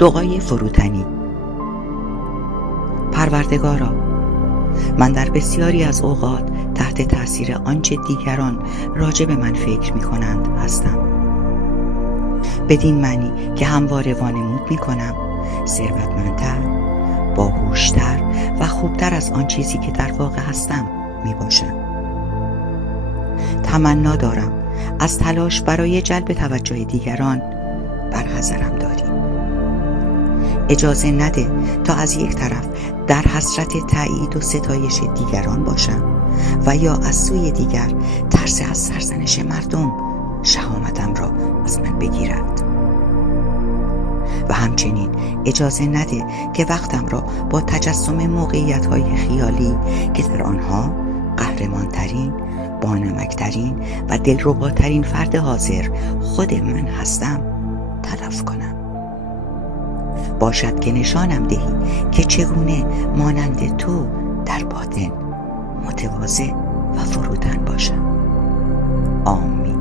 دعای فروتنی. پروردگارا، من در بسیاری از اوقات تحت تأثیر آنچه دیگران راجع به من فکر می کنند هستم، بدین معنی که همواره وانمود می کنم ثروتمندتر، باهوشتر و خوبتر از آن چیزی که در واقع هستم می باشم. تمنا دارم از تلاش برای جلب توجه دیگران برحذرم داری. اجازه نده تا از یک طرف در حسرت تایید و ستایش دیگران باشم و یا از سوی دیگر ترس از سرزنش مردم شهامتم را از من بگیرد. و همچنین اجازه نده که وقتم را با تجسم موقعیت‌های خیالی که در آنها قهرمان‌ترین، بانمک‌ترین و دلرباترین فرد حاضر خود من هستم تلف کنم. باشد که نشانم دهی که چگونه مانند تو در باطن متواضع و فروتن باشم. آمین.